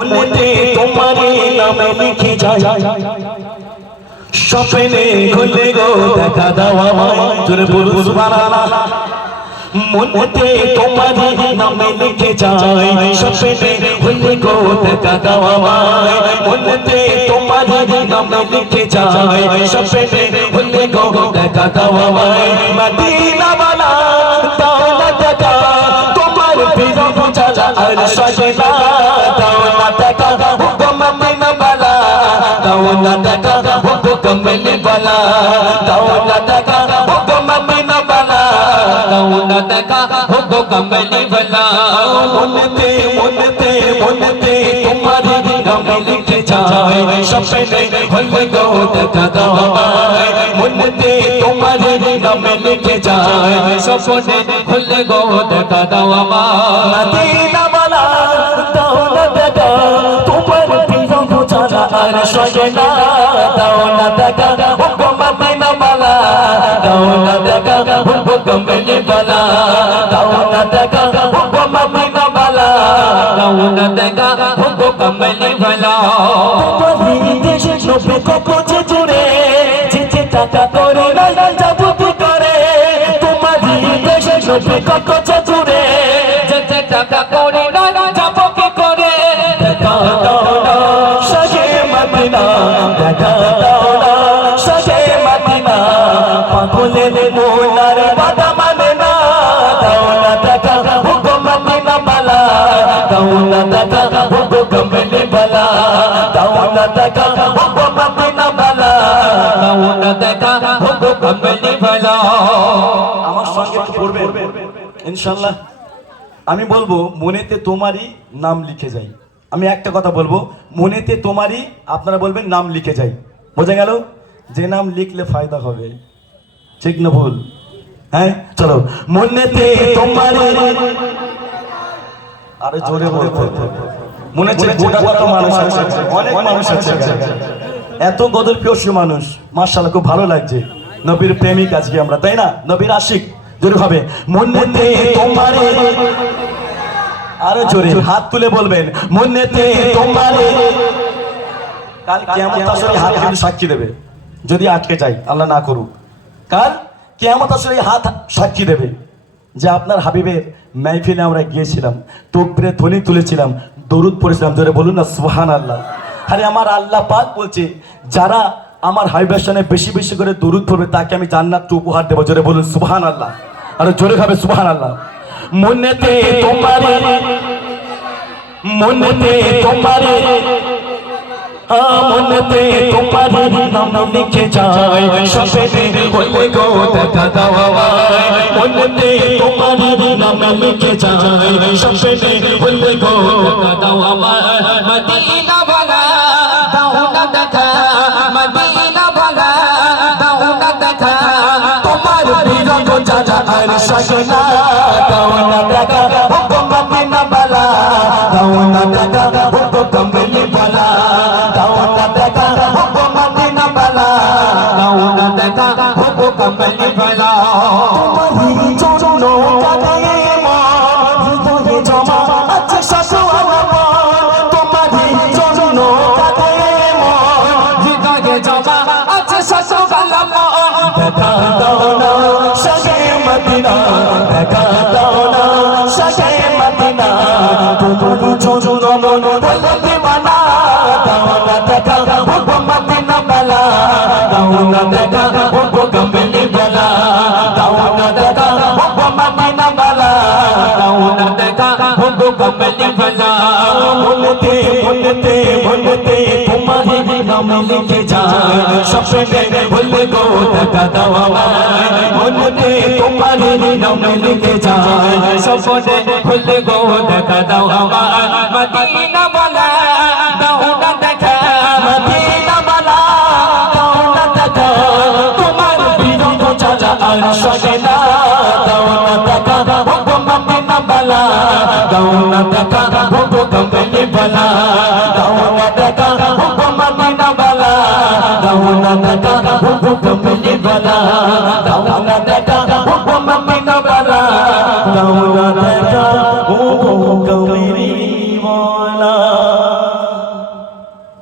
মনেতে তোমারে নামে লিখে যায় স্বপ্নে খুলে গো দেখা দাও আমায় জোরে বলুন সুবহানাল্লাহ। মনেতে তোমারে নামে লিখে যায় স্বপ্নে খুলে গো দেখা দাও আমায়। মনেতে তোমারে নামে লিখে যায় স্বপ্নে খুলে গো দেখা দাও আমায়। মদিনা वाला দাও না দেখা তোমার প্রিয় বোঝা আর সজনা দাও না দেখা মদিনা वाला দাও না দেখা কমলি वाला দাও না দেখা মদিনা वाला দাও না দেখা কমলি वाला। মনেতে মনেতে মনেতে তোমারে নাম লিখে যায় স্বপ্নে খুলে গো দেখা দাও আমায়। মনেতে তোমারে নাম লিখে যায় স্বপ্নে খুলে গো দেখা দাও আমায়। মদিনা वाला দাও না দেখা তোমার প্রিয় বোঝা আর সজনা দাও না দেখা মদিনা वाला দাও না দেখা কমলি वाला দাও না দেখা মদিনা वाला দাও না দেখা কমলি वाला। তোমার দেশ নবে কোচে জুড়ে যেতে টাকা করে না যাবো কি করে। তোমার দেশ নবে কোচে জুড়ে যেতে টাকা করে না যাবো কি করে। দেখা দাও না সাজে মদিনা দেখা দাও না সাজে মদিনা পাগলের মোনার বাধা মানে না দাও না দেখা মদিনা वाला দাও না দেখা কমলি वाला দাও না দেখা মদিনা वाला দাও না দেখা কমলি वाला। আমার সঙ্গে একটু পড়বেন ইনশাআল্লাহ। আমি বলবো মনেতে তোমারই নাম লিখে যাই। আমি একটা কথা বলবো মনেতে তোমারই, আপনারা বলবেন নাম লিখে যাই। বোঝা গেল? যে নাম লিখলে ফায়দা হবে, ঠিক না ভুল? হ্যাঁ চলো। মনেতে তোমারই, আরে জোরে বলতে মনে হচ্ছে গোটা কত মানুষ আছে, অনেক মানুষ আছে, এত গদর প্রিয় মানুষ, মাশাআল্লাহ খুব ভালো লাগছে। নবীর প্রেমিক আজকে আমরা, তাই না? নবীর আশিক জোরে হবে। মনেতে তোমারে, আরে জোরে হাত তুলে বলবেন মনেতে তোমারে। কাল কিয়ামত আসরে হাত কিন্তু সাক্ষী দেবে, যদি আটকে যায় আল্লাহ না করুক। কাল কিয়ামত আসরে হাত সাক্ষী দেবে যে আপনার হাবিবের মাহফিলে আমরা গিয়েছিলাম, তকবীরে ধ্বনি তুলেছিলাম, দরুদ পড়েছিলাম। জোরে বলুন না সুবহানাল্লাহ। আরে আমার আল্লাহ পাক বলছে যারা আমার হাবিবের সামনে বেশি বেশি করে দরুদ পড়বে তাকে আমি জান্নাত উপহার দেব। জোরে বলুন সুবহানাল্লাহ, আর জোরে হবে সুবহানাল্লাহ। মনেতে তোমারে, মনেতে তোমারে, মনেতে তোমারে নাম লিখে যায় স্বপ্নে খুলে গো দেখা দাও আমায়। মনেতে তোমারে নাম লিখে যায় স্বপ্নে খুলে গো দেখা দাও আমায়। মদিনা वाला দাও না দেখা মদিনা वाला দাও না দেখা তোমার প্রিয় বোঝা আর সজনা দাও না দেখা মদিনা वाला দাও না দেখা কমলি वाला দাও না দেখা মদিনা वाला দাও না দেখা কমলি वाला। তোমারই জন্য কাঁদে মন, হৃদয়ে জমা আছে শত আলাপন। তোমারই জন্য কাঁদে মন, হৃদয়ে জমা আছে শত আলাপন। দেখা দাও না শাহে মদিনা, দেখা দাও না শাহে মদিনা। তোমারই জন্য মন বলে দিওয়ানা, দাও না দেখা মদিনা वाला দাও না দেখা কমলি वाला দাও না দেখা মদিনা वाला দাও না দেখা কমলি वाला। মনেতে মনেতে মনেতে তোমারই নাম লিখে যায় স্বপ্নে খুলে গো দেখা দাও আমায়। মনেতে তোমারই নাম লিখে যায় স্বপ্নে খুলে গো দেখা দাও আমায়। মদিনা वाला দাও না দেখা মদিনা वाला দাও না দেখা তোমার প্রিয় বোঝা আর সজনা দাও না দেখা মদিনা वाला দাও না দেখা কমলি वाला দাও না দেখা মদিনা वाला দাও না দেখা কমলি वाला দাও না দেখা মদিনা वाला দাও না